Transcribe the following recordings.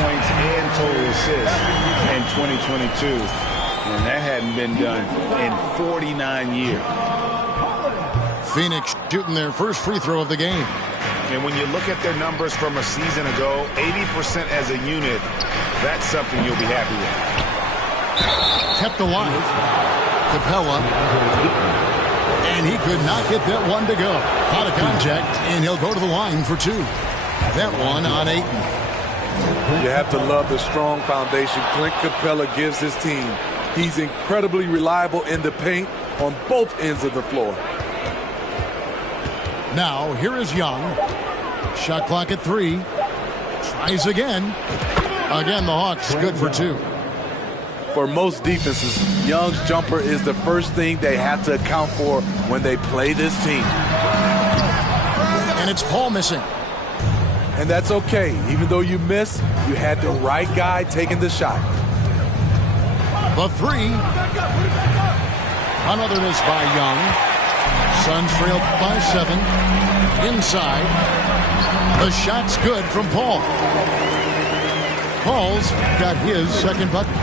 points and total assists in 2022. And that hadn't been done in 49 years. Phoenix shooting their first free throw of the game. And when you look at their numbers from a season ago, 80% as a unit, that's something you'll be happy with. Kept alive. Capella. And he could not get that one to go. Out of contact, and he'll go to the line for two. That one on Ayton. You have to love the strong foundation Clint Capella gives his team. He's incredibly reliable in the paint on both ends of the floor. Now, here is Young. Shot clock at 3. Tries again. Again, the Hawks good for 2. For most defenses, Young's jumper is the first thing they have to account for when they play this team. And it's Paul missing. And that's okay. Even though you miss, you had the right guy taking the shot. The 3. Another miss by Young. Suns trailed by 7. Inside. The shot's good from Paul. Paul's got his second bucket.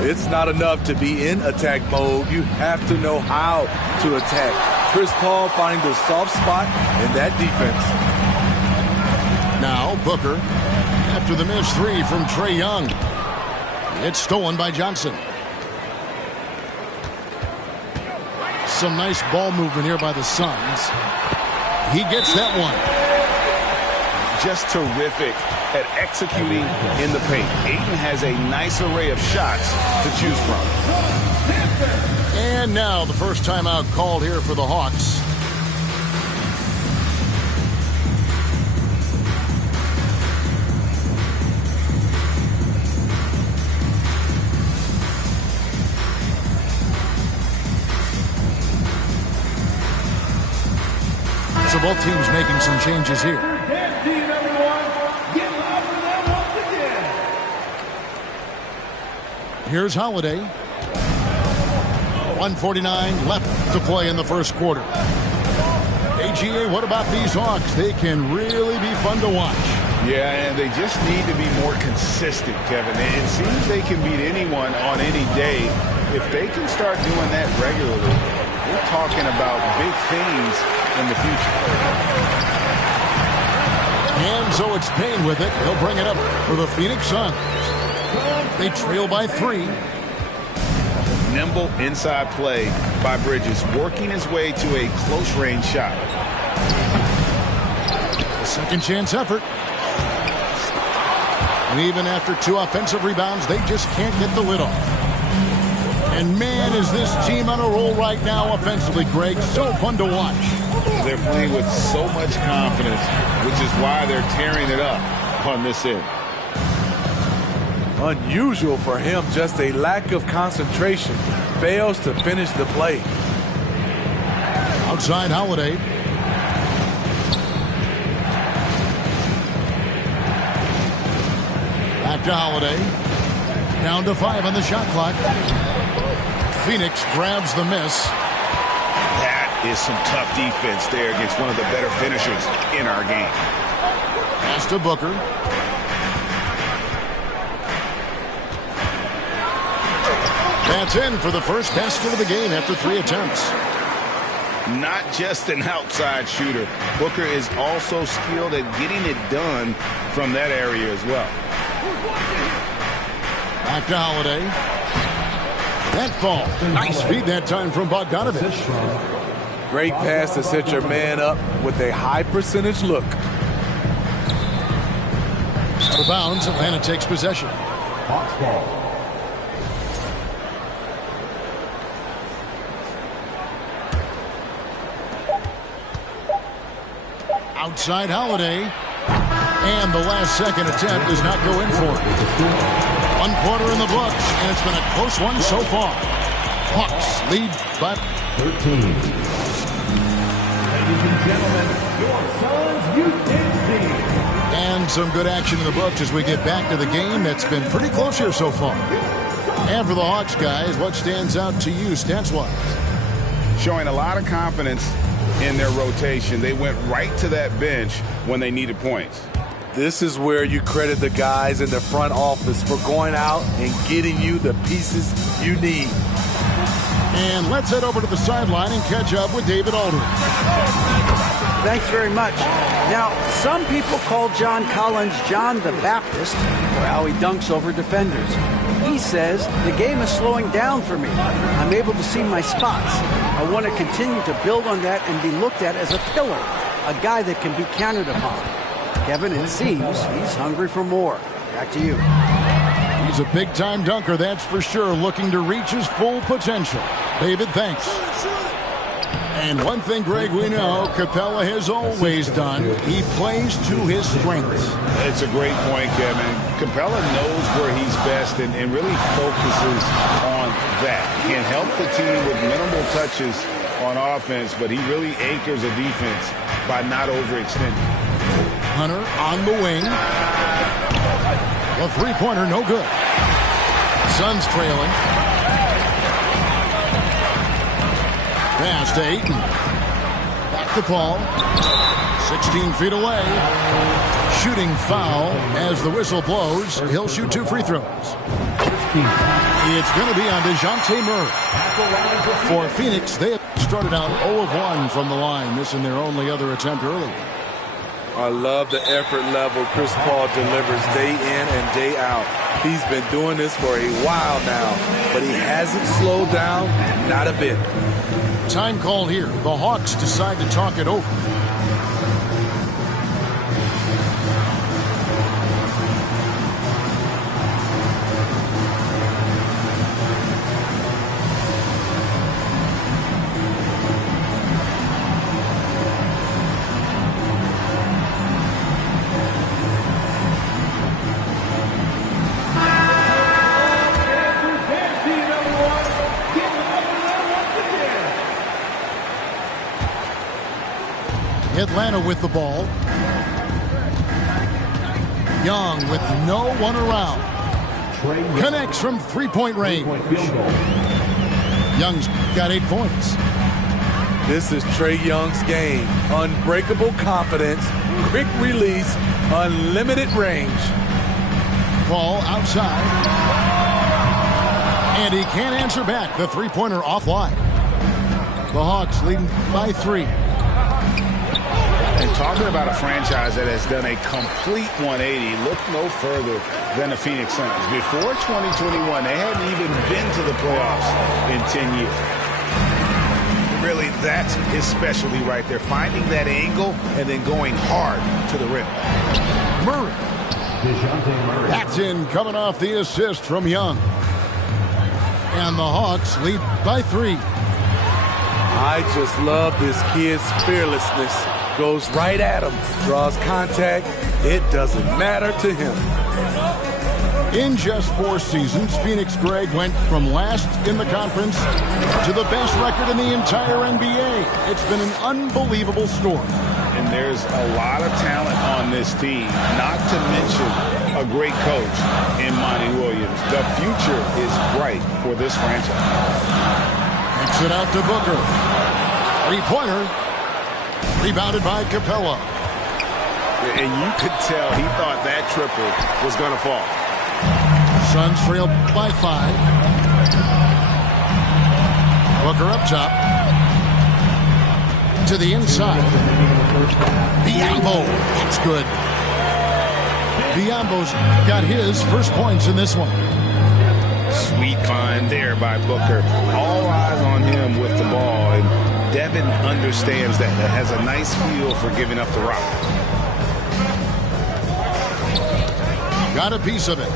It's not enough to be in attack mode. You have to know how to attack. Chris Paul finding the soft spot in that defense. Now Booker after the missed 3 from Trae Young. It's stolen by Johnson. Some nice ball movement here by the Suns. He gets that one. Just terrific at executing in the paint. Ayton has a nice array of shots to choose from. And now the first timeout called here for the Hawks. So both teams making some changes here. Here's Holiday. 1:49 left to play in the first quarter. AGA, what about these Hawks? They can really be fun to watch. Yeah, and they just need to be more consistent, Kevin. It seems they can beat anyone on any day. If they can start doing that regularly, we're talking about big things in the future. And so it's Payne with it. He'll bring it up for the Phoenix Suns. They trail by 3. Nimble inside play by Bridges, working his way to a close-range shot. A second chance effort. And even after 2 offensive rebounds, they just can't get the lid off. And man, is this team on a roll right now offensively, Greg. So fun to watch. They're playing with so much confidence, which is why they're tearing it up on this end. Unusual for him, just a lack of concentration. Fails to finish the play. Outside Holiday. Back to Holiday. Down to 5 on the shot clock. Phoenix grabs the miss. That is some tough defense there against one of the better finishers in our game. Pass to Booker. That's in for the first basket of the game after 3 attempts. Not just an outside shooter. Booker is also skilled at getting it done from that area as well. Back to Holiday. That fall. Nice feed that time from Bogdanovich. Great pass to set your man up with a high percentage look. Out of bounds, Atlanta takes possession. Outside Holiday. And the last second attempt does not go in for it. 1 quarter in the books, and it's been a close one so far. Hawks lead by 13. Ladies and gentlemen, your Suns Youth Dance Team. And some good action in the books as we get back to the game that's been pretty close here so far. And for the Hawks, guys, what stands out to you stats-wise? Showing a lot of confidence in their rotation. They went right to that bench when they needed points. This is where you credit the guys in the front office for going out and getting you the pieces you need. And let's head over to the sideline and catch up with David Aldridge. Thanks very much. Now, some people call John Collins John the Baptist for how he dunks over defenders. He says, the game is slowing down for me. I'm able to see my spots. I want to continue to build on that and be looked at as a pillar, a guy that can be counted upon. Kevin, it seems he's hungry for more. Back to you. He's a big-time dunker, that's for sure, looking to reach his full potential. David, thanks. And one thing, Greg, we know Capella has always done, he plays to his strengths. It's a great point, Kevin. Capella knows where he's best and really focuses on that. Can help the team with minimal touches on offense, but he really anchors a defense by not overextending. Hunter on the wing. The three-pointer, no good. Suns trailing. Pass to Ayton. Back to Paul. 16 feet away. Shooting foul as the whistle blows. He'll shoot 2 free throws. It's going to be on DeJounte Murray. For Phoenix, they have started out 0 of 1 from the line, missing their only other attempt early. I love the effort level Chris Paul delivers day in and day out. He's been doing this for a while now, but he hasn't slowed down, not a bit. Time called here. The Hawks decide to talk it over. Atlanta with the ball. Young with no one around. Connects from three-point range. Young's got 8 points. This is Trae Young's game. Unbreakable confidence, quick release, unlimited range. Ball outside. And he can't answer back. The three-pointer offline. The Hawks leading by 3. And talking about a franchise that has done a complete 180, look no further than the Phoenix Suns. Before 2021, they hadn't even been to the playoffs in 10 years. Really, that's his specialty right there, finding that angle and then going hard to the rim. Murray. That's in, coming off the assist from Young. And the Hawks lead by 3. I just love this kid's fearlessness. Goes right at him, draws contact. It doesn't matter to him. In just 4 seasons, Phoenix, Greg, went from last in the conference to the best record in the entire NBA. It's been an unbelievable story. And there's a lot of talent on this team, not to mention a great coach in Monty Williams. The future is bright for this franchise. Kicks it out to Booker. Three-pointer. Rebounded by Capella. And you could tell he thought that triple was going to fall. Suns trail by 5. Booker up top. To the inside. Biyombo. That's good. Biyombo's got his first points in this one. Sweet find there by Booker. All eyes on him with the ball. And Devin understands that. That has a nice feel for giving up the rock. Got a piece of it.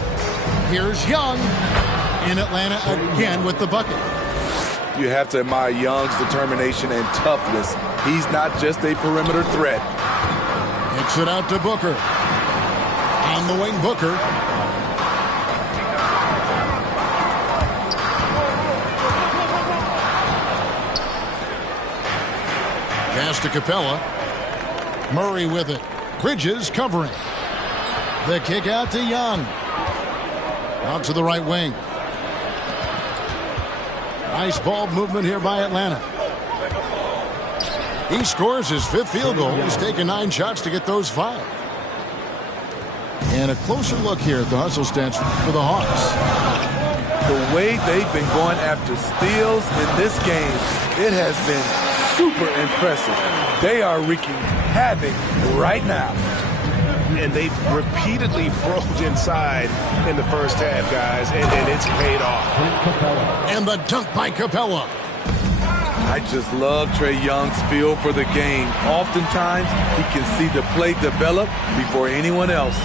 Here's Young in Atlanta again with the bucket. You have to admire Young's determination and toughness. He's not just a perimeter threat. Kicks it out to Booker. On the wing, Booker. Pass to Capella. Murray with it. Bridges covering. The kick out to Young. Out to the right wing. Nice ball movement here by Atlanta. He scores his 5th field goal. He's taken 9 shots to get those 5. And a closer look here at the hustle stats for the Hawks. The way they've been going after steals in this game, it has been super impressive. They are wreaking havoc right now. And they've repeatedly broke inside in the first half, guys, and it's paid off. And the dunk by Capella. I just love Trae Young's feel for the game. Oftentimes, he can see the play develop before anyone else.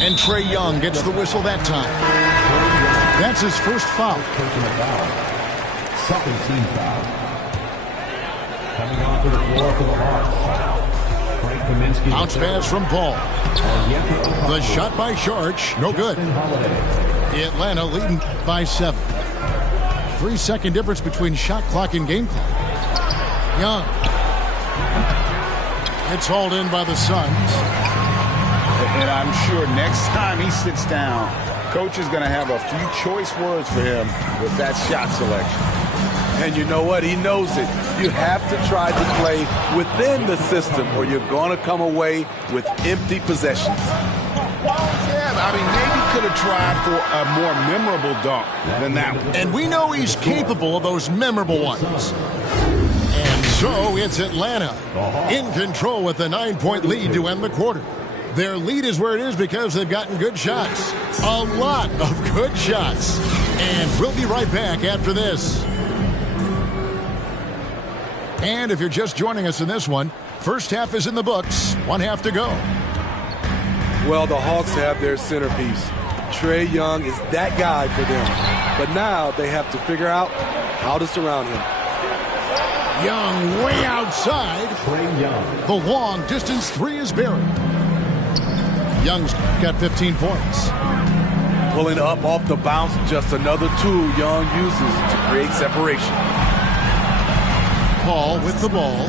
And Trae Young gets the whistle that time. That's his first foul. Second team foul. Coming onto the floor for the Hawks. Frank Kaminsky. Bounce pass from Paul. The shot by Sharch, no good. Atlanta leading by 7. 3-second difference between shot clock and game clock. Young. It's hauled in by the Suns. And I'm sure next time he sits down, coach is going to have a few choice words for him with that shot selection. And you know what? He knows it. You have to try to play within the system or you're going to come away with empty possessions. Yeah, I mean, maybe could have tried for a more memorable dunk than that one. And we know he's capable of those memorable ones. And so it's Atlanta in control with a 9-point lead to end the quarter. Their lead is where it is because they've gotten good shots. A lot of good shots. And we'll be right back after this. And if you're just joining us in this one, first half is in the books. 1 half to go. Well, the Hawks have their centerpiece. Trae Young is that guy for them. But now they have to figure out how to surround him. Young way outside. Trae Young. The long distance 3 is buried. Young's got 15 points. Pulling up off the bounce, just another tool Young uses to create separation. Paul with the ball.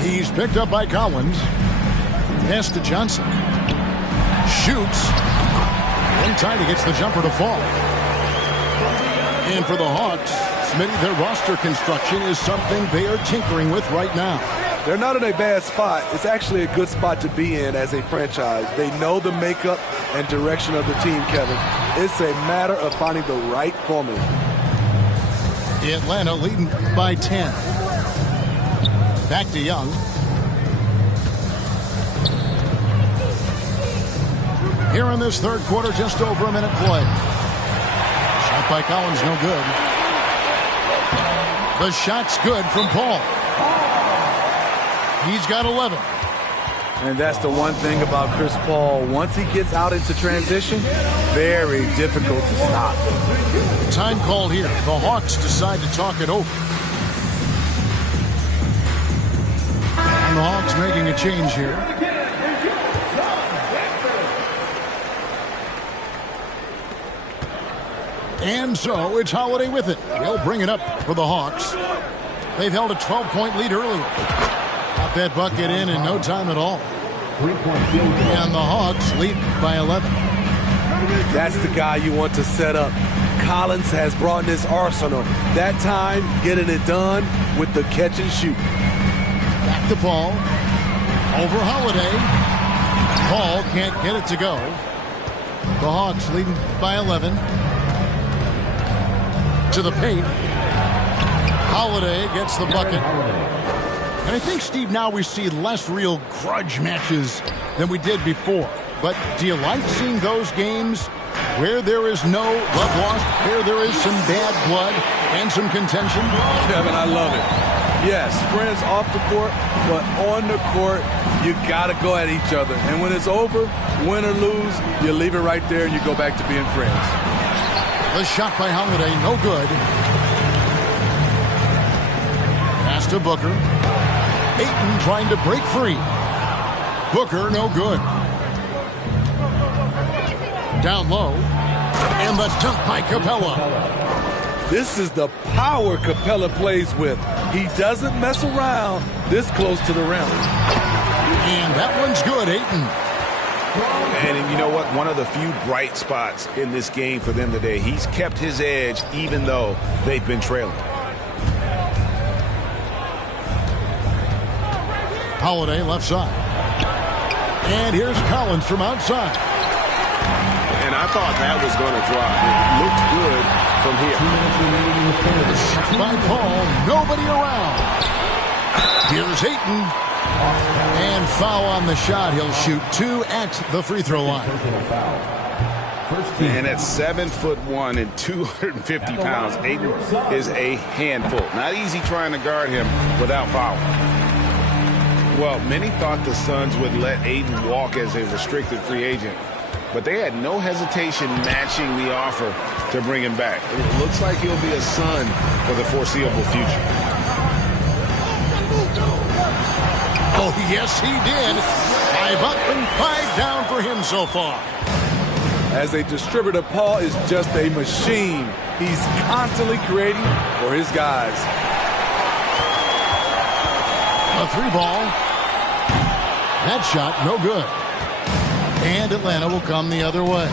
He's picked up by Collins. Pass to Johnson. Shoots. In time he gets the jumper to fall. And for the Hawks, Smitty, their roster construction is something they are tinkering with right now. They're not in a bad spot. It's actually a good spot to be in as a franchise. They know the makeup and direction of the team, Kevin. It's a matter of finding the right formula. Atlanta leading by 10. Back to Young. Here in this third quarter, just over a minute play. Shot by Collins, no good. The shot's good from Paul. He's got 11. And that's the one thing about Chris Paul. Once he gets out into transition, very difficult to stop. Time called here. The Hawks decide to talk it over. And the Hawks making a change here. And so it's Holiday with it. He'll bring it up for the Hawks. They've held a 12-point lead earlier. Got that bucket in no time at all. And the Hawks lead by 11. That's the guy you want to set up. Collins has brought in his arsenal. That time, getting it done with the catch and shoot. Back to Paul. Over Holiday. Paul can't get it to go. The Hawks leading by 11. To the paint. Holiday gets the bucket. And I think, Steve, now we see less real grudge matches than we did before. But do you like seeing those games where there is no love lost, where there is some bad blood and some contention? Kevin, I love it. Yes, friends off the court, but on the court, you got to go at each other. And when it's over, win or lose, you leave it right there and you go back to being friends. The shot by Holiday, no good. Pass to Booker. Ayton trying to break free. Booker, no good. Down low. And the dunk by Capella. This is the power Capella plays with. He doesn't mess around this close to the rim. And that one's good, Ayton. And you know what? One of the few bright spots in this game for them today. He's kept his edge even though they've been trailing. Holiday left side. And here's Collins from outside. And I thought that was going to drop. It looked good from here. Shot by Paul. Nobody around. Here's Ayton. And foul on the shot. He'll shoot 2 at the free throw line. And at 7'1" and 250 pounds, Ayton is a handful. Not easy trying to guard him without fouling. Well, many thought the Suns would let Ayton walk as a restricted free agent, but they had no hesitation matching the offer to bring him back. It looks like he'll be a Sun for the foreseeable future. Oh, yes, he did. 5 up and 5 down for him so far. As a distributor, Paul is just a machine. He's constantly creating for his guys. A 3-ball. That shot, no good. And Atlanta will come the other way.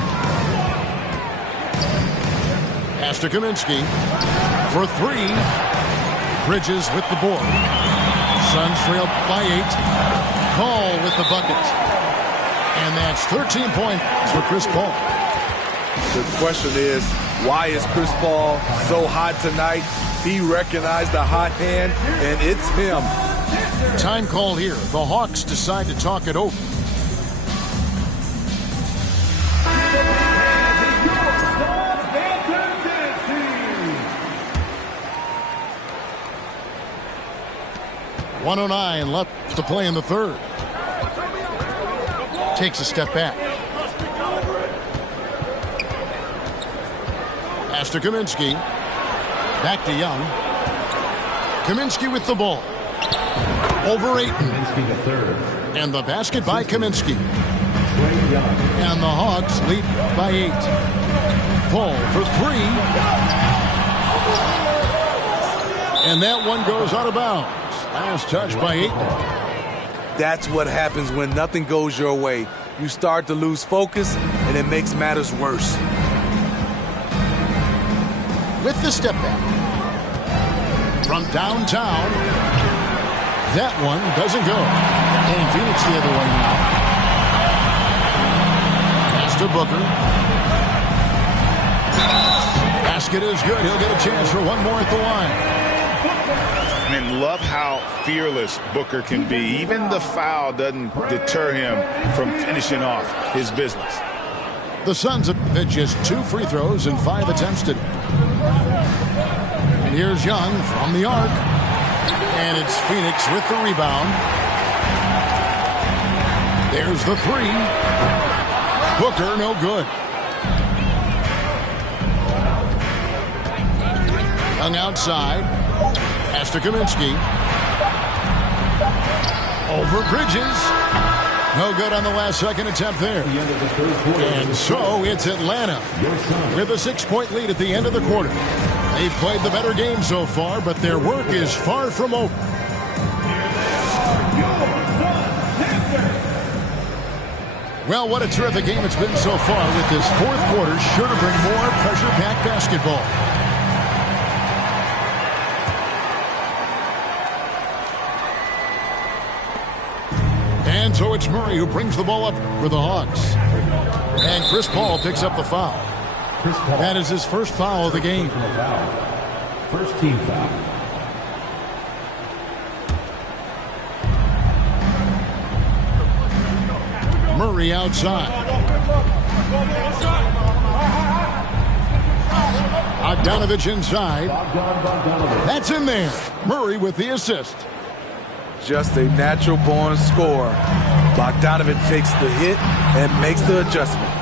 Pass to Kaminsky for 3. Bridges with the board. Suns trail by 8. Call with the bucket. And that's 13 points for Chris Paul. The question is, why is Chris Paul so hot tonight? He recognized the hot hand, and it's him. Time call here. The Hawks decide to talk it over. .109 left to play in the third. Takes a step back. Pass to Kaminsky. Back to Young. Kaminsky with the ball. Over Ayton. And the basket by Kaminsky. And the Hawks lead by 8. Paul for 3. And that one goes out of bounds. Last touch by Ayton. That's what happens when nothing goes your way. You start to lose focus, and it makes matters worse. With the step back. From downtown. That one doesn't go. And Phoenix the other way now. Pass to Booker. Basket is good. He'll get a chance for one more at the line. And love how fearless Booker can be. Even the foul doesn't deter him from finishing off his business. The Suns have hit just 2 free throws and 5 attempts today. And here's Young from the arc. And it's Phoenix with the rebound. There's the 3. Booker, no good. Young outside. Pass to Kaminsky. Over Bridges. No good on the last second attempt there. And so it's Atlanta with a 6-point lead at the end of the quarter. They've played the better game so far, but their work is far from over. Well, what a terrific game it's been so far, with this fourth quarter sure to bring more pressure-packed basketball. And so it's Murray who brings the ball up for the Hawks. And Chris Paul picks up the foul. That is his first foul of the game. First team foul. Murray outside. Bogdanovich inside. That's in there. Murray with the assist. Just a natural-born scorer. Bogdanovich takes the hit and makes the adjustment.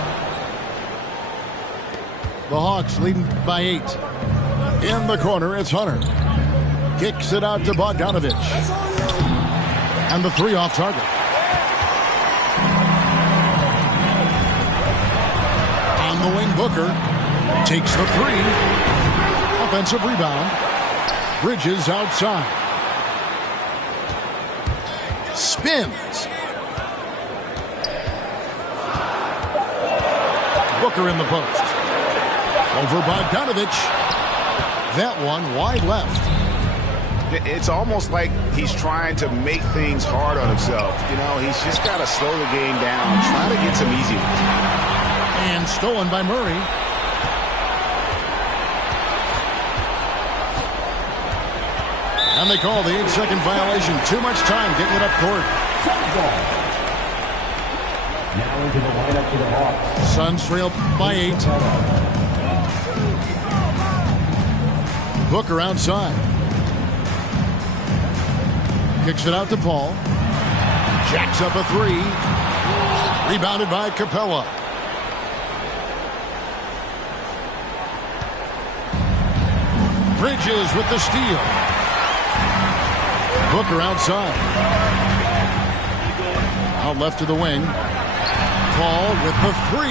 The Hawks leading by 8. In the corner, it's Hunter. Kicks it out to Bogdanovich. And the 3 off target. On the wing, Booker takes the 3. Offensive rebound. Bridges outside. Spins. Booker in the post. Over Bogdanovich. That one wide left. It's almost like he's trying to make things hard on himself. You know, he's just got to slow the game down, try to get some easy ones. And stolen by Murray. And they call the 8-second violation. Too much time getting it up court. Now into the lineup for the Hawks. Suns trail by 8. Booker outside. Kicks it out to Paul. Jacks up a 3. Rebounded by Capella. Bridges with the steal. Booker outside. Out left to the wing. Paul with the 3.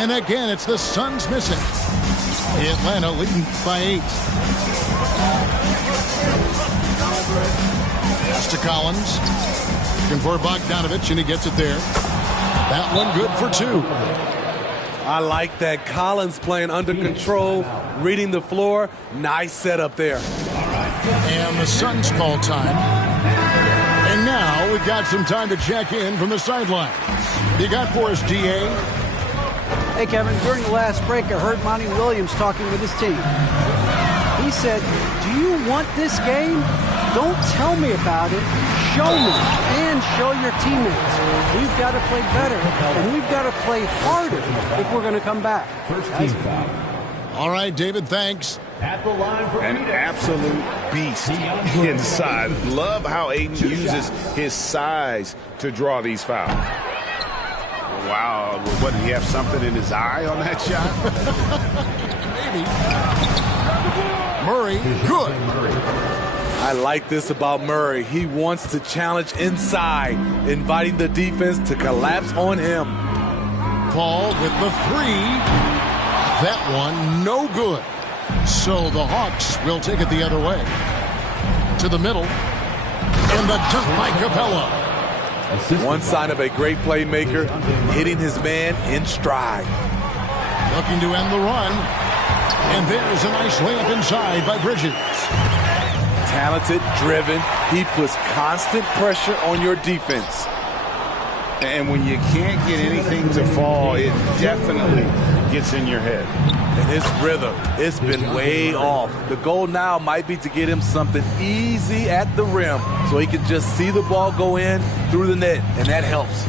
And again, it's the Suns missing. Atlanta leading by 8. Pass to Collins. Looking for Bogdanovich, and he gets it there. That one good for 2. I like that. Collins playing under control, reading the floor. Nice setup there. And the Suns call time. And now we've got some time to check in from the sideline. You got for us, D.A.? Hey, Kevin, during the last break, I heard Monty Williams talking with his team. He said, do you want this game? Don't tell me about it. Show me and show your teammates. We've got to play better, and we've got to play harder if we're going to come back. First team foul. All right, David, thanks. At the line for An absolute beast inside. Love how Ayton uses his size to draw these fouls. Wow, what, did he have something in his eye on that shot? Maybe. Murray, good. I like this about Murray. He wants to challenge inside, inviting the defense to collapse on him. Paul with the 3. That one, no good. So the Hawks will take it the other way. To the middle. And the dunk by Capella. One sign of a great playmaker, hitting his man in stride. Looking to end the run. And there's a nice layup inside by Bridges. Talented, driven. He puts constant pressure on your defense. And when you can't get anything to fall, it definitely gets in your head. And his rhythm, it's been way off. The goal now might be to get him something easy at the rim so he can just see the ball go in through the net, and that helps.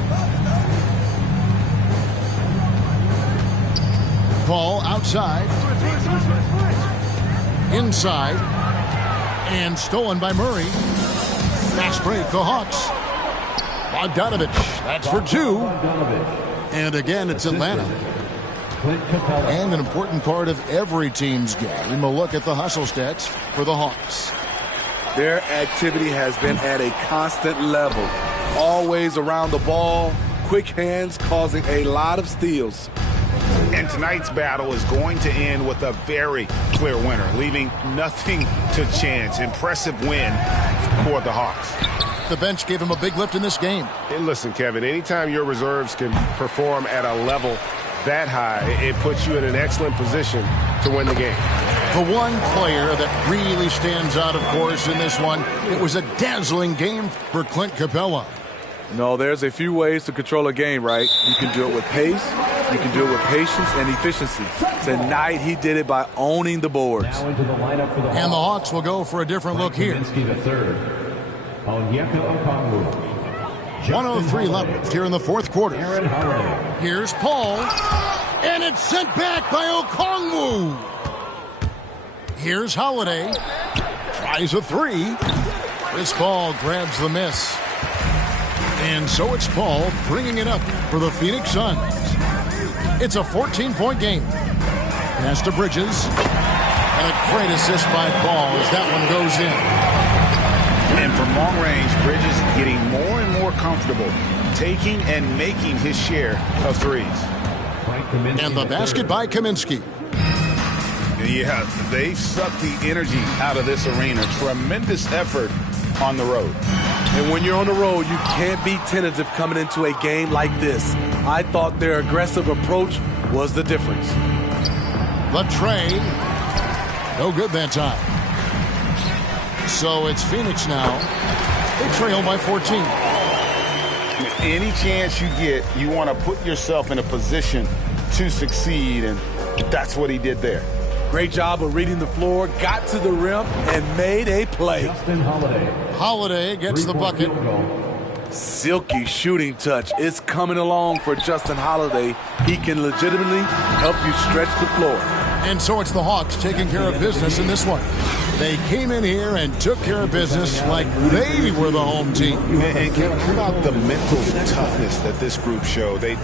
Paul outside. Inside. And stolen by Murray. Fast break, the Hawks. Bogdanovich, that's for 2. And again, it's Atlanta. And an important part of every team's game, we'll look at the hustle stats for the Hawks. Their activity has been at a constant level. Always around the ball, quick hands causing a lot of steals. And tonight's battle is going to end with a very clear winner, leaving nothing to chance. Impressive win for the Hawks. The bench gave him a big lift in this game. Hey, listen, Kevin, anytime your reserves can perform at a level that high, it puts you in an excellent position to win the game. The one player that really stands out, of course, in this one, it was a dazzling game for Clint Capella. No, there's a few ways to control a game, right? You can do it with pace, you can do it with patience and efficiency. Tonight, he did it by owning the boards. Now into the lineup for the And the Hawks will go for a different look here. Kaminsky the third. Onyeka Okongwu. 103 left here in the fourth quarter. Aaron Holiday. Here's Paul. And it's sent back by Okongwu. Here's Holiday. Tries a 3. Chris Paul grabs the miss. And so it's Paul bringing it up for the Phoenix Suns. It's a 14-point game. Pass to Bridges. And a great assist by Paul as that one goes in. And from long range, Bridges getting more and more comfortable taking and making his share of threes. And the basket by Kaminsky. Yeah, they sucked the energy out of this arena. Tremendous effort on the road. And when you're on the road, you can't be tentative coming into a game like this. I thought their aggressive approach was the difference. The tray. No good that time. So it's Phoenix now. They trail by 14. Any chance you get, you want to put yourself in a position to succeed, and that's what he did there. Great job of reading the floor, got to the rim, and made a play. Justin Holiday. Holiday gets the bucket. Silky shooting touch. It's coming along for Justin Holiday. He can legitimately help you stretch the floor. And so it's the Hawks taking care of business in this one. They came in here and took care of business like they were the home team. And how about the mental toughness that this group showed? They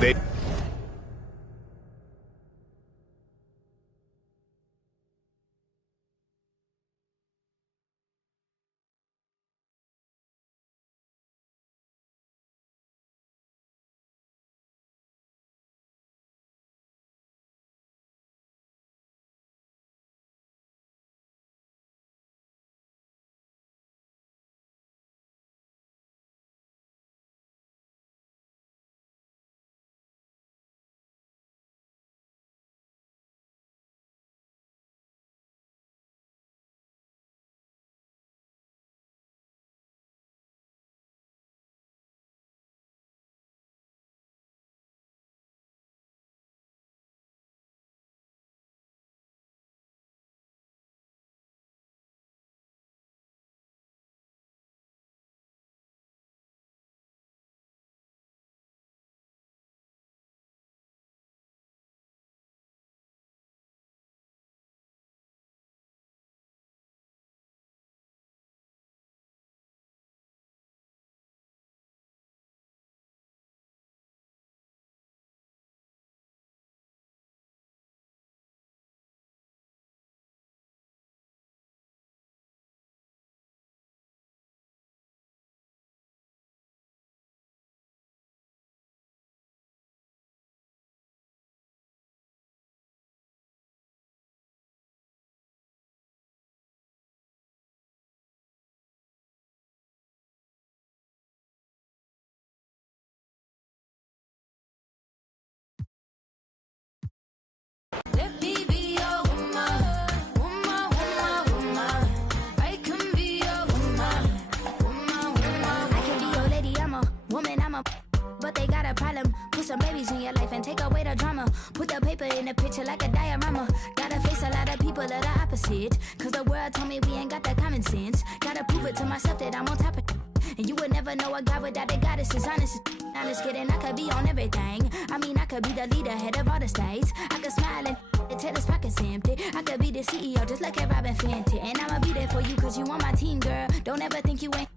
but they got a problem. Put some babies in your life and take away the drama. Put the paper in the picture like a diorama. Gotta face a lot of people that are opposite, cause the world told me we ain't got that common sense. Gotta prove it to myself that I'm on top of it. And you would never know a guy without a goddess is honest. I'm just kidding, I could be on everything. I mean, I could be the leader, head of all the states. I could smile and tell his pockets empty. I could be the CEO just like a Robin Fenty. And I'ma be there for you cause you on my team, girl. Don't ever think you ain't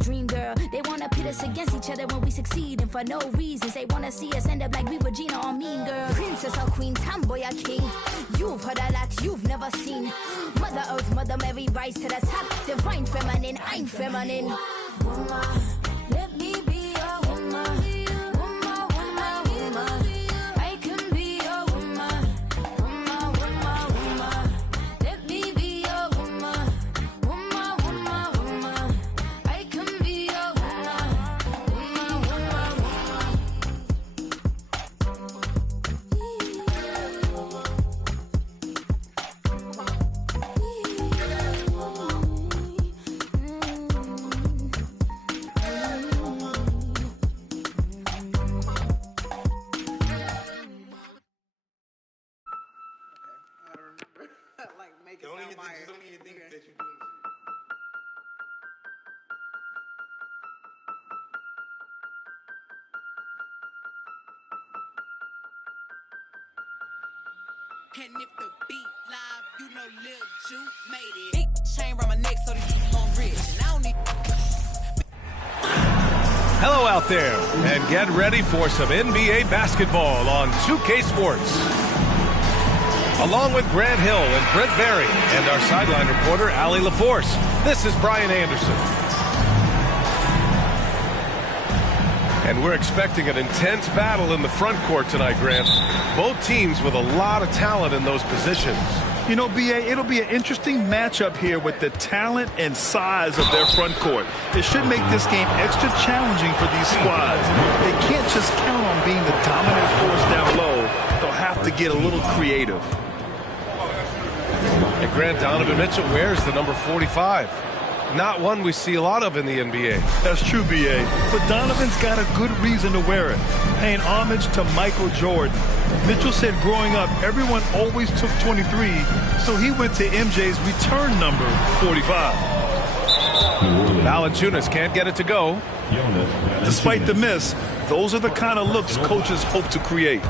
dream, girl. They wanna pit us against each other when we succeed, and for no reasons. They wanna see us end up like we Regina or Mean Girl. Princess or queen, tomboy or king. You've heard a lot you've never seen. Mother Earth, Mother Mary, rise to the top. Divine feminine, I'm feminine. Woman, let me be a woman. Woman, woman, woman. I can be a woman. Woman, woman, woman. Let me be a woman. Woman, woman, woman. I can be a woman. Woman, woman, And if the beat live, you know Lil Ju made it. Big chain around my neck so these people gon' rich. And I don't need. Hello out there, and get ready for some NBA basketball on 2K Sports. Along with Grant Hill and Brent Berry and our sideline reporter, Allie LaForce, this is Brian Anderson. And we're expecting an intense battle in the front court tonight, Grant. Both teams with a lot of talent in those positions. You know, B.A., it'll be an interesting matchup here with the talent and size of their front court. It should make this game extra challenging for these squads. They can't just count on being the dominant force down low. They'll have to get a little creative. And Grant, Donovan Mitchell wears the number 45. not one we see a lot of in the NBA. That's true, B.A. But Donovan's got a good reason to wear it, paying homage to Michael Jordan. Mitchell said growing up, everyone always took 23, so he went to MJ's return number, 45. Valanciunas can't get it to go. Despite the miss, those are the kind of looks coaches hope to create.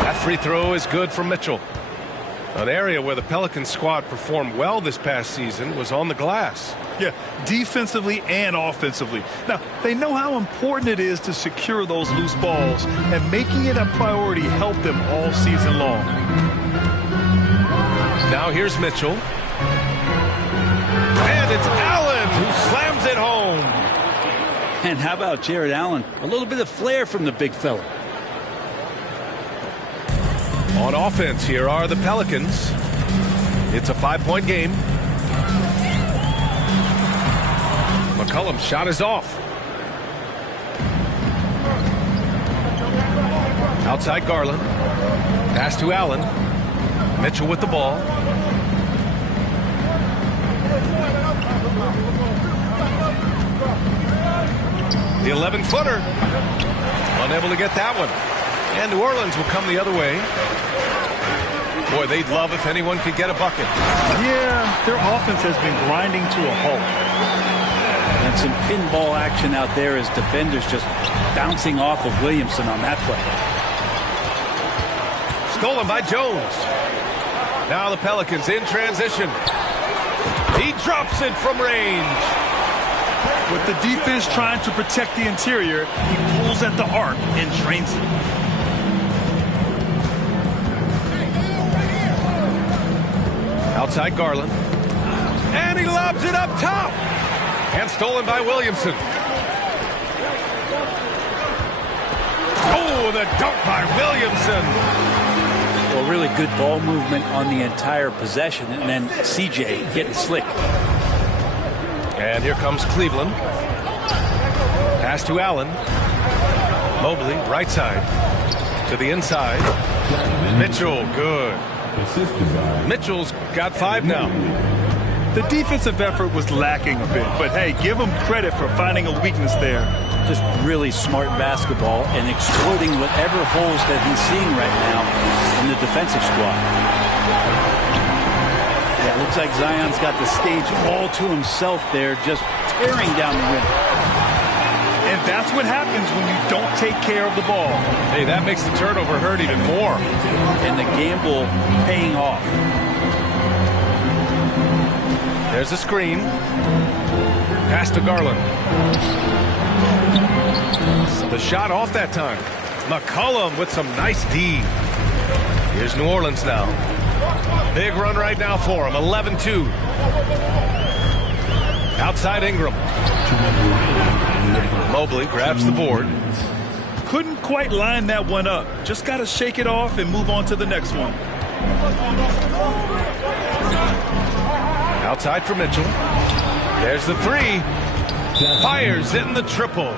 That free throw is good from Mitchell. An area where the Pelicans squad performed well this past season was on the glass. Yeah, defensively and offensively. Now, they know how important it is to secure those loose balls, and making it a priority helped them all season long. Now here's Mitchell. And it's Allen who slams it home. And how about Jared Allen? A little bit of flair from the big fella. On offense, here are the Pelicans. It's a 5-point game. McCollum's shot is off. Outside Garland. Pass to Allen. Mitchell with the ball. The 11-footer. Unable to get that one. And New Orleans will come the other way. Boy, they'd love if anyone could get a bucket. Yeah, their offense has been grinding to a halt. And some pinball action out there as defenders just bouncing off of Williamson on that play. Stolen by Jones. Now the Pelicans in transition. He drops it from range. With the defense trying to protect the interior, he pulls at the arc and drains it. Outside Garland. And he lobs it up top. And stolen by Williamson. Oh, the dunk by Williamson. Well, really good ball movement on the entire possession. And then CJ getting slick. And here comes Cleveland. Pass to Allen. Mobley, right side. To the inside. Mitchell, good. Mitchell's got 5 now. The defensive effort was lacking a bit, but hey, give him credit for finding a weakness there. Just really smart basketball and exploiting whatever holes that he's seeing right now in the defensive squad. Yeah, looks like Zion's got the stage all to himself there, just tearing down the rim. And that's what happens when you don't take care of the ball. Hey, that makes the turnover hurt even more. And the gamble paying off. There's a screen. Pass to Garland. The shot off that time. McCollum with some nice D. Here's New Orleans now. Big run right now for him. 11-2. Outside Ingram. Mobley grabs the board. Couldn't quite line that one up. Just got to shake it off and move on to the next one. Outside for Mitchell. There's the 3. Fires in the triple.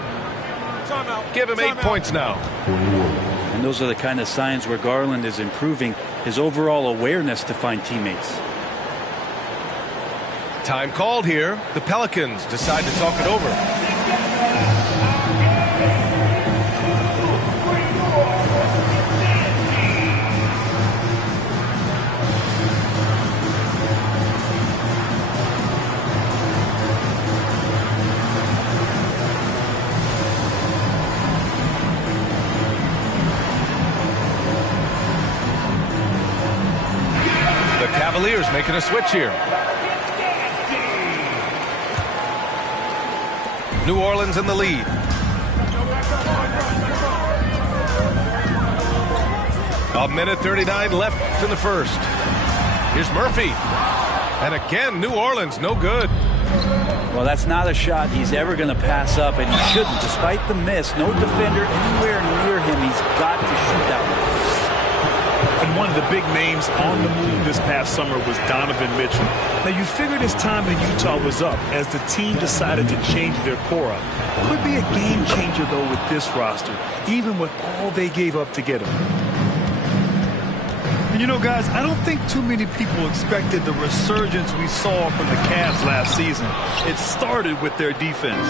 Give him 8 points now. And those are the kind of signs where Garland is improving his overall awareness to find teammates. Time called here. The Pelicans decide to talk it over. The Cavaliers making a switch here. New Orleans in the lead. A minute 39 left in the first. Here's Murphy. And again, New Orleans, no good. Well, that's not a shot he's ever going to pass up, and he shouldn't. Despite the miss, no defender anywhere near him. He's got to shoot that one. And one of the big names on the move this past summer was Donovan Mitchell. Now, you figured his time in Utah was up as the team decided to change their core up. Could be a game changer, though, with this roster, even with all they gave up to get him. And You know, guys, I don't think too many people expected the resurgence we saw from the Cavs last season. It started with their defense.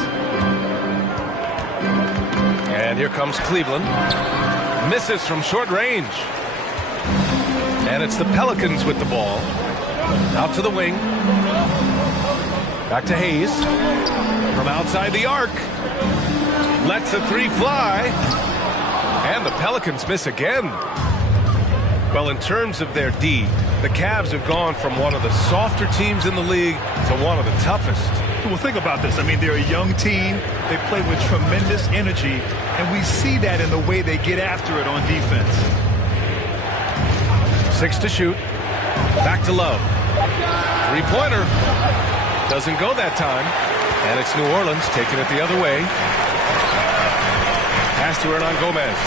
And here comes Cleveland. Misses from short range. And it's the Pelicans with the ball. Out to the wing. Back to Hayes. From outside the arc. Lets the three fly. And the Pelicans miss again. Well, in terms of their D, the Cavs have gone from one of the softer teams in the league to one of the toughest. Well, think about this. I mean, they're a young team. They play with tremendous energy, and we see that in the way they get after it on defense. 6 to shoot. Back to Love. Three-pointer. Doesn't go that time. And it's New Orleans taking it the other way. Pass to Hernan Gomez.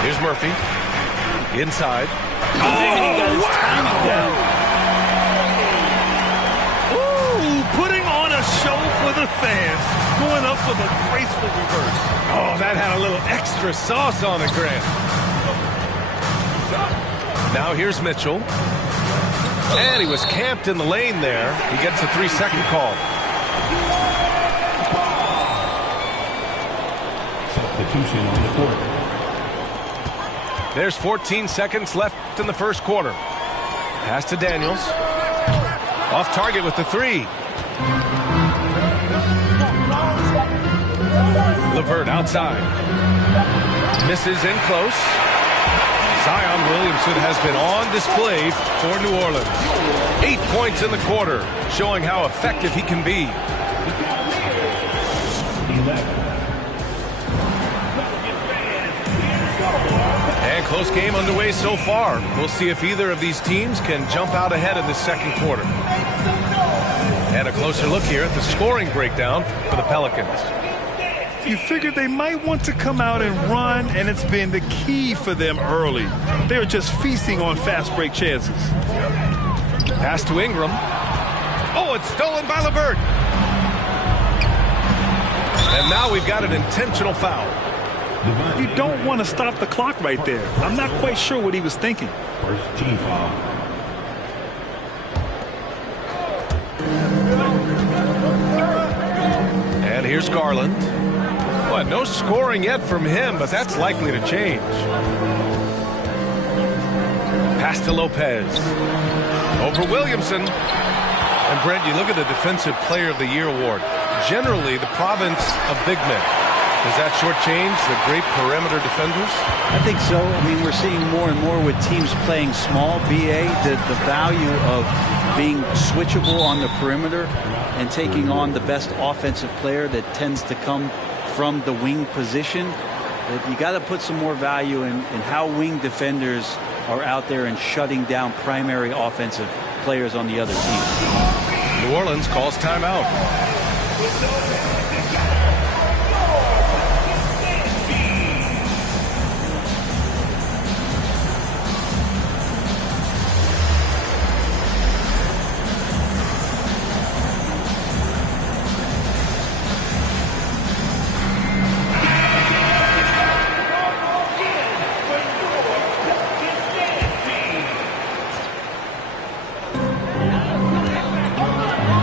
Here's Murphy. Inside. Oh, he got his timing down. Ooh, putting on a show for the fans. Going up with a graceful reverse. Oh, that had a little extra sauce on it, Grant. Now here's Mitchell. And he was camped in the lane there. He gets a 3-second call. Substitution on the court. There's 14 seconds left in the first quarter. Pass to Daniels. Off target with the three. LeVert outside. Misses in close. Zion Williamson has been on display for New Orleans. 8 points in the quarter, showing how effective he can be. 11. And close game underway so far. We'll see if either of these teams can jump out ahead in the second quarter. And a closer look here at the scoring breakdown for the Pelicans. You figured they might want to come out and run, and it's been the key for them early. They're just feasting on fast break chances. Pass to Ingram. Oh, it's stolen by LeVert. And now we've got an intentional foul. You don't want to stop the clock right there. I'm not quite sure what he was thinking. First team foul. And here's Garland. Well, no scoring yet from him, but that's likely to change. Pass to Lopez. Over Williamson. And Brent, you look at the Defensive Player of the Year award. Generally, the province of big men. Does that shortchange the great perimeter defenders? I think so. I mean, we're seeing more and more with teams playing small, BA, the value of being switchable on the perimeter and taking on the best offensive player that tends to come from the wing position. You got to put some more value in how wing defenders are out there and shutting down primary offensive players on the other team. New Orleans calls timeout.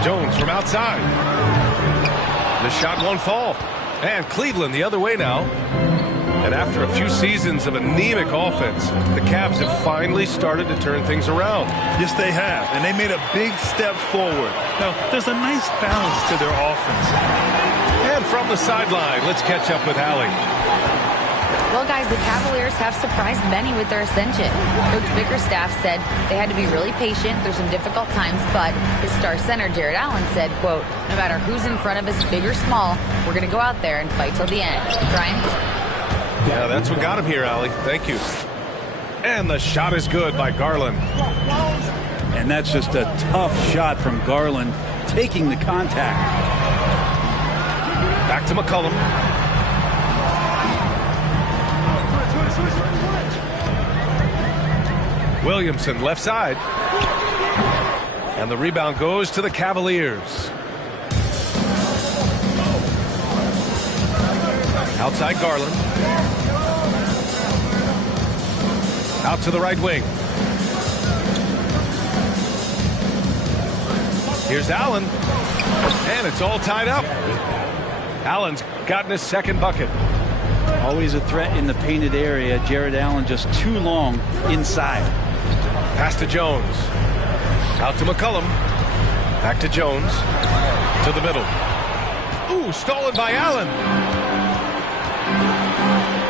Jones from outside. The shot won't fall. And Cleveland the other way now. And after a few seasons of anemic offense, the Cavs have finally started to turn things around. Yes, they have. And they made a big step forward. Now, there's a nice balance to their offense. And from the sideline, let's catch up with Allie. Well, guys, the Cavaliers have surprised many with their ascension. Coach Bickerstaff said they had to be really patient through some difficult times, but his star center, Jared Allen, said, quote, no matter who's in front of us, big or small, we're going to go out there and fight till the end. Brian? Yeah, that's what got him here, Allie. Thank you. And the shot is good by Garland. And that's just a tough shot from Garland, taking the contact. Back to McCollum. Williamson left side. And the rebound goes to the Cavaliers. Outside Garland. Out to the right wing. Here's Allen. And it's all tied up. Allen's gotten his second bucket. Always a threat in the painted area. Jared Allen just too long inside. Pass to Jones. Out to McCollum. Back to Jones. To the middle. Ooh, stolen by Allen.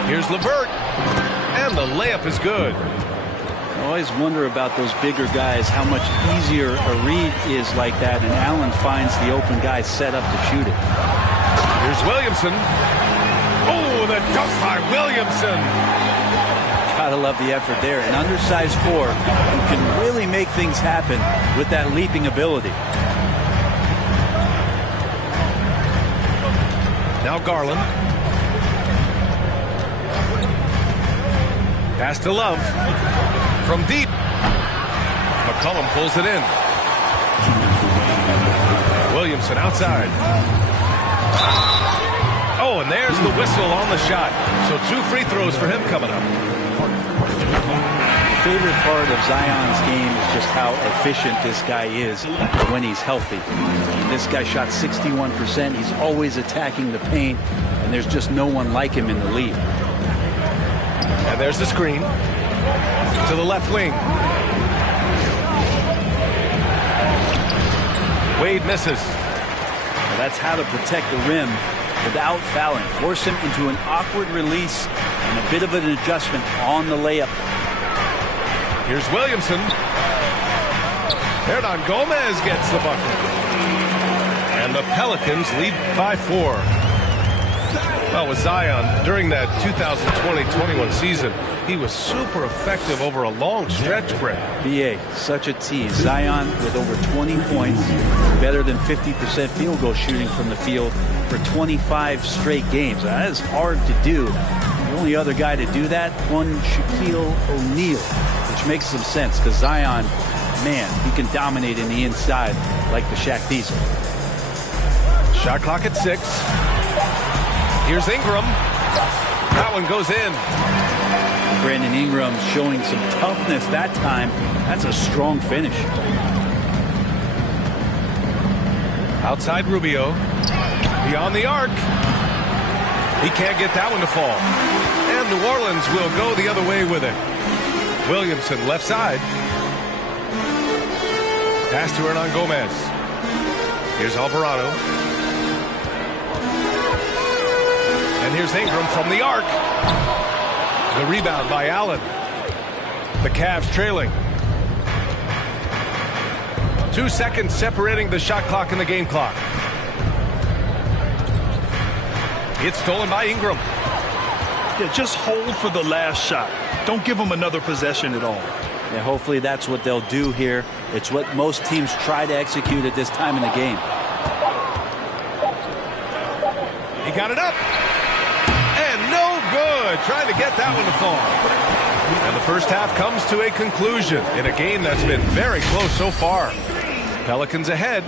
Here's LeVert. And the layup is good. I always wonder about those bigger guys, how much easier a read is like that, and Allen finds the open guy set up to shoot it. Here's Williamson. Oh, the dunk by Williamson. Gotta love the effort there. An undersized four who can really make things happen with that leaping ability. Now Garland. Pass to Love. From deep. McCollum pulls it in. Williamson outside. Oh, and there's the whistle on the shot. So 2 free throws for him coming up. My favorite part of Zion's game is just how efficient this guy is when he's healthy. This guy shot 61%. He's always attacking the paint, and there's just no one like him in the league. And there's the screen to the left wing. Wade misses. Well, that's how to protect the rim without fouling. Force him into an awkward release and a bit of an adjustment on the layup. Here's Williamson. Hernan Gomez gets the bucket. And the Pelicans lead by 4. Well, with Zion, during that 2020-21 season, he was super effective over a long stretch, Brett. BA, such a tease. Zion with over 20 points, better than 50% field goal shooting from the field for 25 straight games. That is hard to do. The only other guy to do that, one Shaquille O'Neal, which makes some sense because Zion, man, he can dominate in the inside like the Shaq Diesel. Shot clock at 6. Here's Ingram. That one goes in. Brandon Ingram showing some toughness that time. That's a strong finish. Outside Rubio. Beyond the arc. He can't get that one to fall. And New Orleans will go the other way with it. Williamson left side. Pass to Hernan Gomez. Here's Alvarado. And here's Ingram from the arc. The rebound by Allen. The Cavs trailing. 2 seconds separating the shot clock and the game clock. It's stolen by Ingram. Yeah, just hold for the last shot. Don't give them another possession at all. Yeah, hopefully that's what they'll do here. It's what most teams try to execute at this time in the game. He got it up. No good. Trying to get that one to fall. And the first half comes to a conclusion in a game that's been very close so far. Pelicans ahead,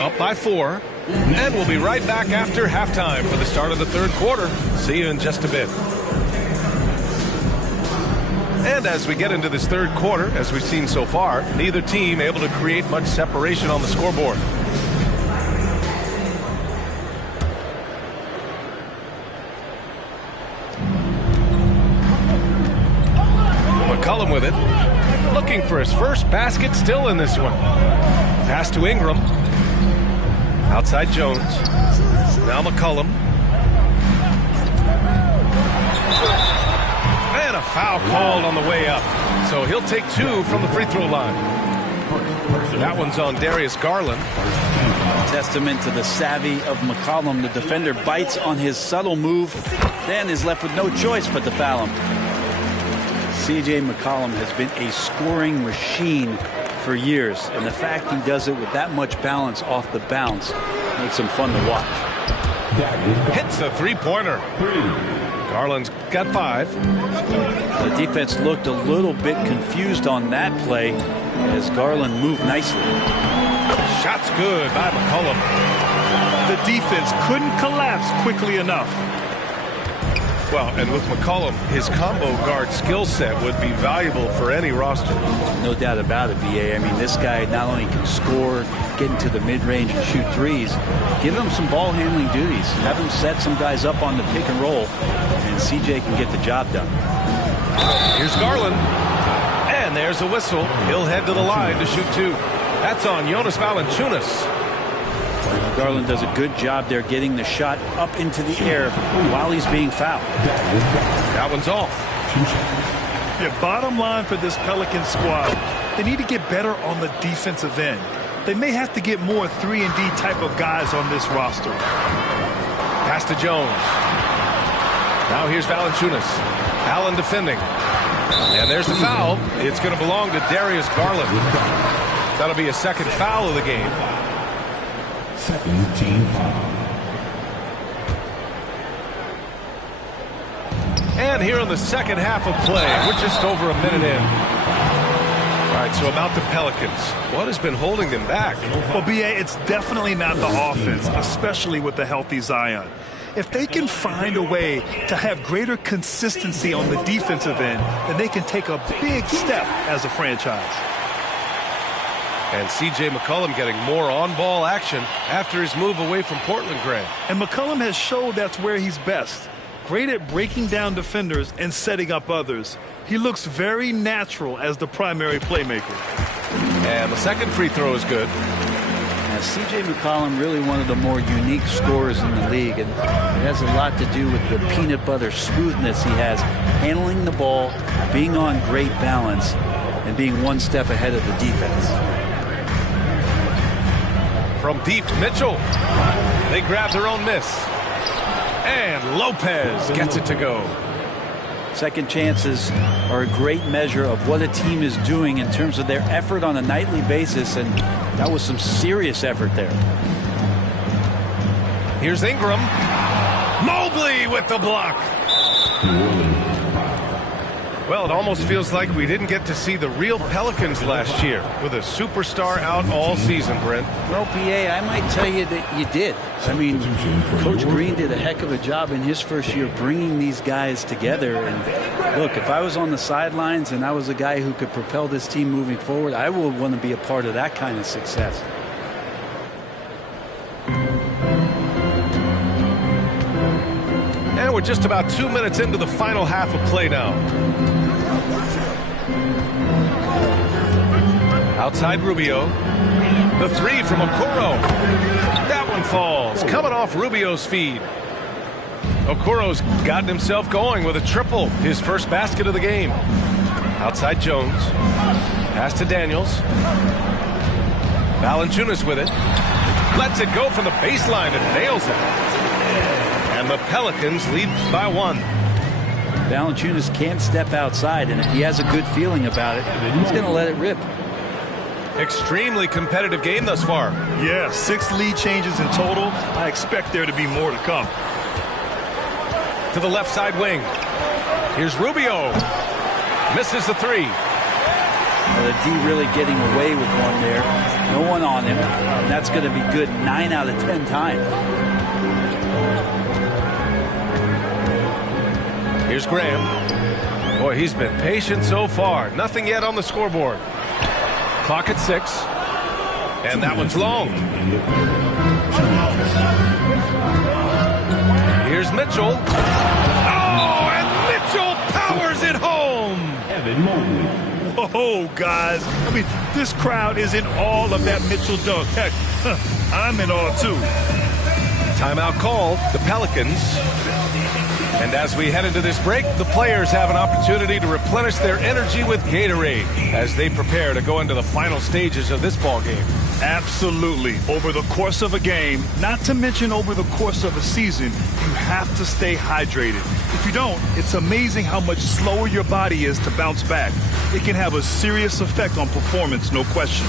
up by 4. And we'll be right back after halftime for the start of the third quarter. See you in just a bit. And as we get into this third quarter, as we've seen so far, neither team able to create much separation on the scoreboard. McCollum with it. Looking for his first basket still in this one. Pass to Ingram. Outside Jones. Now McCollum. And a foul called on the way up. So he'll take 2 from the free throw line. That one's on Darius Garland. Testament to the savvy of McCollum. The defender bites on his subtle move, then is left with no choice but to foul him. C.J. McCollum has been a scoring machine for years, and the fact he does it with that much balance off the bounce makes him fun to watch. Hits a three-pointer. Garland's got 5. The defense looked a little bit confused on that play as Garland moved nicely. Shot's good by McCollum. The defense couldn't collapse quickly enough. Well, and with McCollum, his combo guard skill set would be valuable for any roster. No doubt about it, BA. I mean, this guy not only can score, get into the mid-range and shoot threes, give him some ball handling duties. Have him set some guys up on the pick and roll, and CJ can get the job done. Here's Garland. And there's a whistle. He'll head to the line to shoot 2. That's on Jonas Valanciunas. Garland does a good job there getting the shot up into the air while he's being fouled. That one's off. Yeah, bottom line for this Pelicans squad, they need to get better on the defensive end. They may have to get more 3-and-D type of guys on this roster. Pass to Jones. Now here's Valanciunas. Allen defending. And there's the foul. It's going to belong to Darius Garland. That'll be a second foul of the game. Second team foul. And here in the second half of play, we're just over a minute in. All right, so about the Pelicans, what has been holding them back? Well, BA, it's definitely not the offense, especially with the healthy Zion. If they can find a way to have greater consistency on the defensive end, then they can take a big step as a franchise. And C.J. McCollum getting more on-ball action after his move away from Portland, Grant. And McCollum has showed that's where he's best. Great at breaking down defenders and setting up others. He looks very natural as the primary playmaker. And the second free throw is good. Now, C.J. McCollum really one of the more unique scorers in the league, and it has a lot to do with the peanut butter smoothness he has, handling the ball, being on great balance, and being one step ahead of the defense. From deep, Mitchell. They grab their own miss. And Lopez gets it to go. Second chances are a great measure of what a team is doing in terms of their effort on a nightly basis, and that was some serious effort there. Here's Ingram. Mobley with the block. Well, it almost feels like we didn't get to see the real Pelicans last year with a superstar out all season, Brent. Well, PA, I might tell you that you did. I mean, Coach Green did a heck of a job in his first year bringing these guys together. And look, if I was on the sidelines and I was a guy who could propel this team moving forward, I would want to be a part of that kind of success. And we're just about 2 minutes into the final half of play now. Outside Rubio. The three from Okoro. That one falls. Coming off Rubio's feed. Okoro's gotten himself going with a triple. His first basket of the game. Outside Jones. Pass to Daniels. Valanciunas with it. Lets it go from the baseline and nails it. And the Pelicans lead by 1. Valanciunas can't step outside, and if he has a good feeling about it, he's going to let it rip. Extremely competitive game thus far. Yeah, 6 lead changes in total. I expect there to be more to come. To the left side wing. Here's Rubio. Misses the 3. Well, the D really getting away with one there. No one on him. And that's going to be good 9 out of 10 times. Here's Graham. Boy, he's been patient so far. Nothing yet on the scoreboard. Clock at 6. And that one's long. Here's Mitchell. Oh, and Mitchell powers it home. Evan Mobley. Oh, guys. I mean, this crowd is in awe of that Mitchell dunk. Heck, I'm in awe, too. Timeout called. The Pelicans. And as we head into this break, the players have an opportunity to replenish their energy with Gatorade as they prepare to go into the final stages of this ball game. Absolutely. Over the course of a game, not to mention over the course of a season, you have to stay hydrated. If you don't, it's amazing how much slower your body is to bounce back. It can have a serious effect on performance, no question.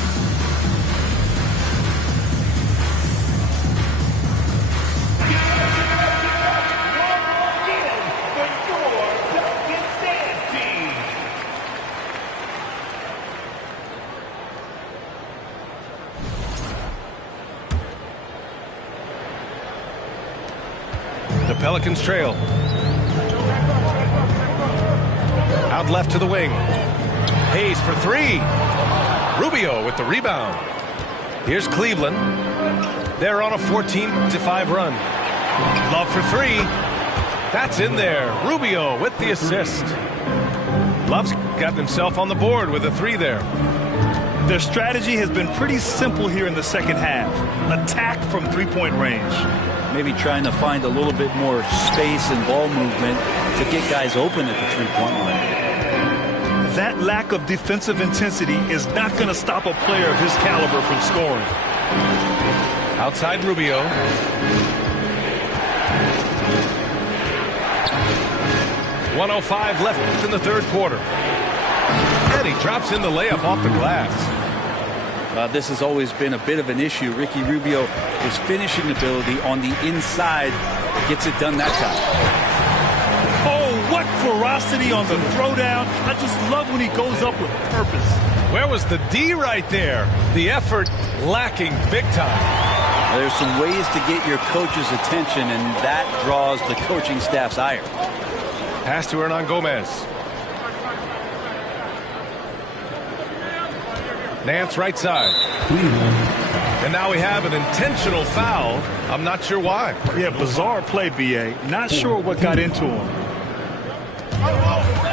The Pelicans trail. Out left to the wing. Hayes for three. Rubio with the rebound. Here's Cleveland. They're on a 14-5 run. Love for three. That's in there. Rubio with the assist. Love's gotten himself on the board with a three there. Their strategy has been pretty simple here in the second half. Attack from three-point range. Maybe trying to find a little bit more space and ball movement to get guys open at the three-point line. That lack of defensive intensity is not going to stop a player of his caliber from scoring. Outside Rubio. .105 left in the third quarter. And he drops in the layup off the glass. This has always been a bit of an issue. Ricky Rubio, his finishing ability on the inside, gets it done that time. Oh, what ferocity on the throwdown. I just love when he goes up with purpose. Where was the D right there? The effort lacking big time. There's some ways to get your coach's attention, and that draws the coaching staff's ire. Pass to Hernan Gomez. Nance right side. And now we have an intentional foul. I'm not sure why. Yeah, bizarre play, B.A. Not sure what got into him.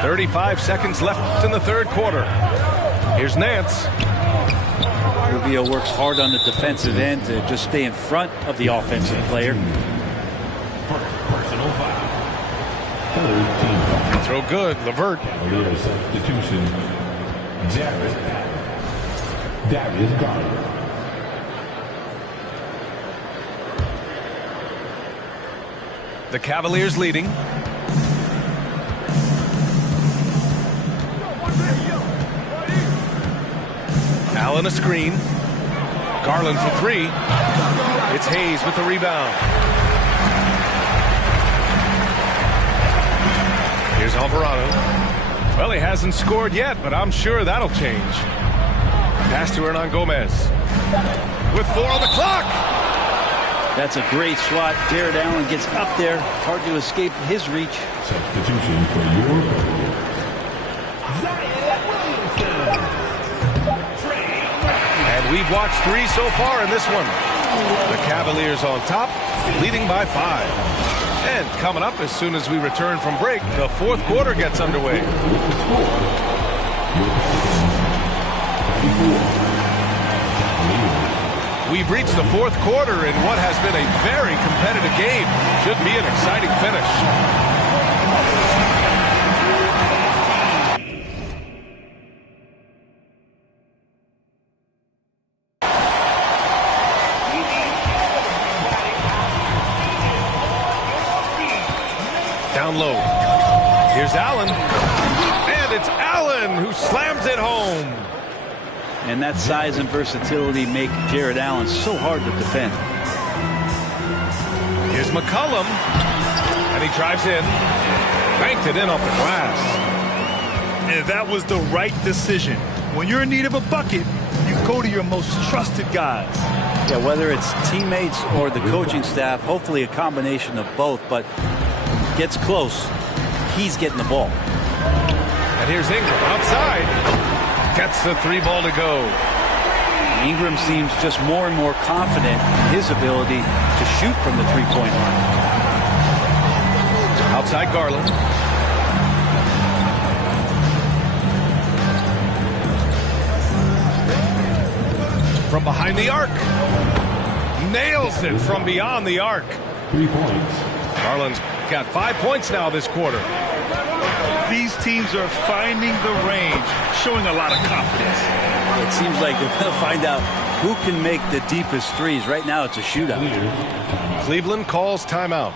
35 seconds left in the third quarter. Here's Nance. Rubio works hard on the defensive end to just stay in front of the offensive player. Personal foul. Throw good. LeVert. Cavalier substitution. Darius Garland. The Cavaliers leading. Allen a screen. Garland for three. It's Hayes with the rebound. Here's Alvarado. Well, he hasn't scored yet, but I'm sure that'll change. Pass to Hernan Gomez. With 4 on the clock. That's a great swat. Jared Allen gets up there. Hard to escape his reach. Substitution for your And we've watched 3 so far in this one. The Cavaliers on top, leading by 5. And coming up as soon as we return from break, the fourth quarter gets underway. We've reached the fourth quarter in what has been a very competitive game. Should be an exciting finish. Down low. Here's Allen. And it's Allen who slams it home. And that size and versatility make Jared Allen so hard to defend. Here's McCollum. And he drives in. Banked it in off the glass. And that was the right decision. When you're in need of a bucket, you go to your most trusted guys. Yeah, whether it's teammates or the coaching staff, hopefully a combination of both, but gets close, he's getting the ball. And here's Ingram outside. Gets the 3 ball to go. Ingram seems just more and more confident in his ability to shoot from the three-point line. Outside Garland. From behind the arc. Nails it from beyond the arc. 3 points. Garland's got 5 points now this quarter. These teams are finding the range, showing a lot of confidence. It seems like they're going to find out who can make the deepest threes. Right now it's a shootout. Cleveland calls timeout.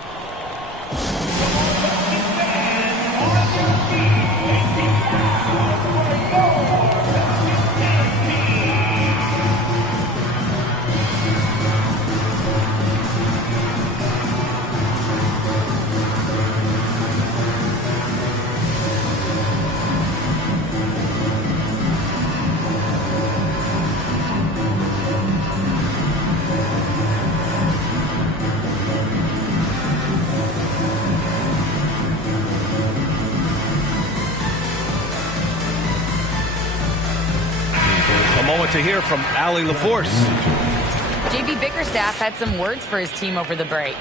what to hear from Allie LaForce. JB Bickerstaff had some words for his team over the break.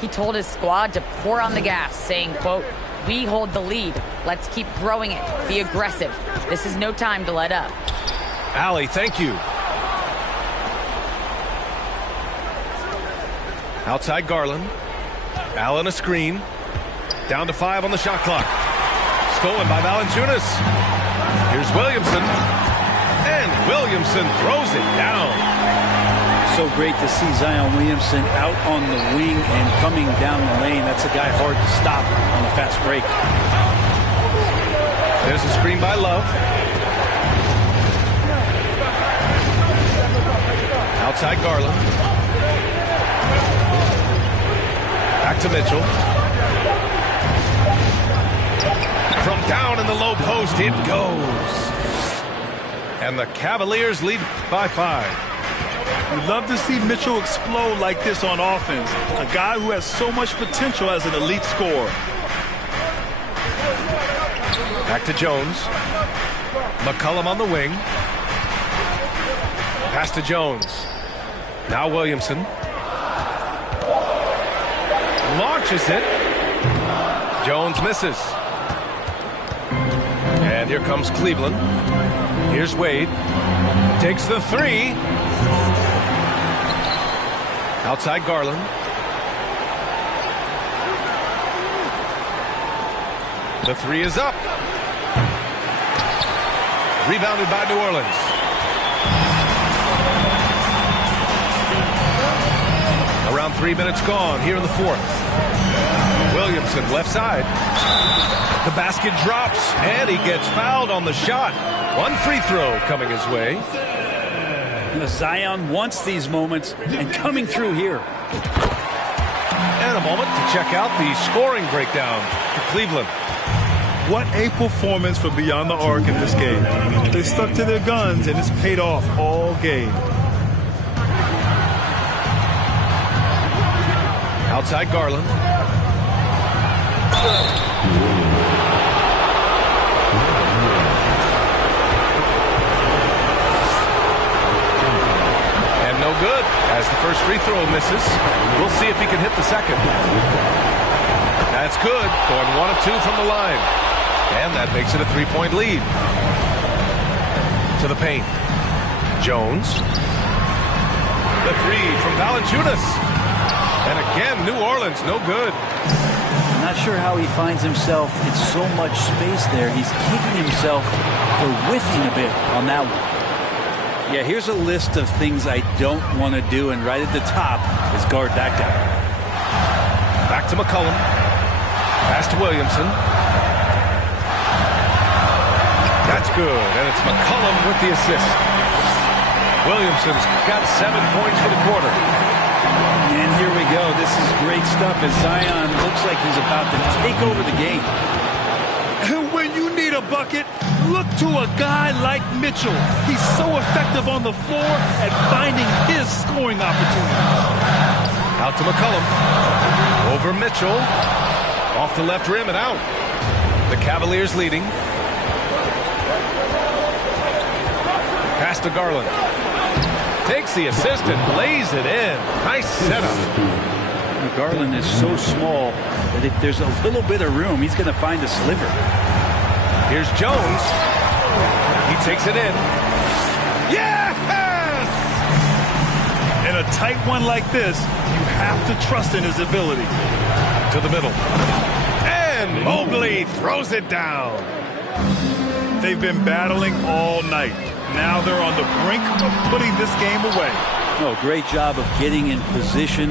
He told his squad to pour on the gas, saying, quote, "We hold the lead. Let's keep growing it. Be aggressive. This is no time to let up." Allie, thank you. Outside Garland. Allen a screen. Down to 5 on the shot clock. Stolen by Valanciunas. Here's Williamson. And Williamson throws it down. So great to see Zion Williamson out on the wing and coming down the lane. That's a guy hard to stop on a fast break. There's a screen by Love. Outside Garland. Back to Mitchell. From down in the low post, it goes. And the Cavaliers lead by 5. We love to see Mitchell explode like this on offense. A guy who has so much potential as an elite scorer. Back to Jones. McCollum on the wing. Pass to Jones. Now Williamson. Launches it. Jones misses. And here comes Cleveland. Here's Wade. Takes the 3. Outside Garland. The 3 is up. Rebounded by New Orleans. Around 3 minutes gone here in the 4th. Williamson left side. The basket drops and he gets fouled on the shot. 1 free throw coming his way. Zion wants these moments and coming through here. And a moment to check out the scoring breakdown for Cleveland. What a performance from beyond the arc in this game. They stuck to their guns and it's paid off all game. Outside Garland. And no good as the first free throw misses. We'll see if he can hit the second. That's good. Going 1 of 2 from the line. And that makes it a 3-point lead. To the paint. Jones. The 3 from Valanciunas. And again, New Orleans, no good. Not sure how he finds himself in so much space there. He's kicking himself for whiffing a bit on that one. Yeah, here's a list of things I don't want to do, and right at the top is guard that guy. Back to McCollum. Pass to Williamson. That's good, and it's McCollum with the assist. Williamson's got 7 points for the quarter. And here we go. This is great stuff as Zion looks like he's about to take over the game. And when you need a bucket, look to a guy like Mitchell. He's so effective on the floor at finding his scoring opportunities. Out to McCollum. Over Mitchell. Off the left rim and out. The Cavaliers leading. Pass to Garland. Takes the assist and lays it in. Nice setup. Garland is so small that if there's a little bit of room, he's going to find a sliver. Here's Jones. He takes it in. Yes! In a tight one like this, you have to trust in his ability. To the middle. And Mobley throws it down. They've been battling all night. Now they're on the brink of putting this game away. Oh, great job of getting in position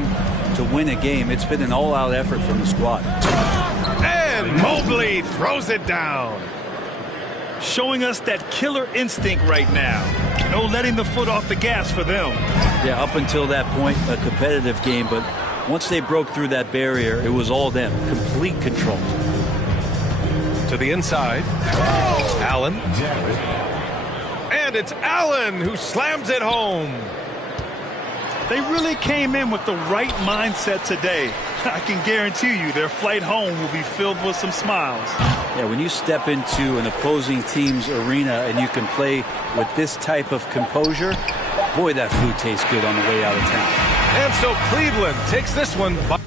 to win a game. It's been an all-out effort from the squad. And Mobley throws it down. Showing us that killer instinct right now. No letting the foot off the gas for them. Yeah, up until that point, a competitive game. But once they broke through that barrier, it was all them. Complete control. To the inside. Allen. And it's Allen who slams it home. They really came in with the right mindset today. I can guarantee you their flight home will be filled with some smiles. Yeah, when you step into an opposing team's arena and you can play with this type of composure, boy, that food tastes good on the way out of town. And so Cleveland takes this one by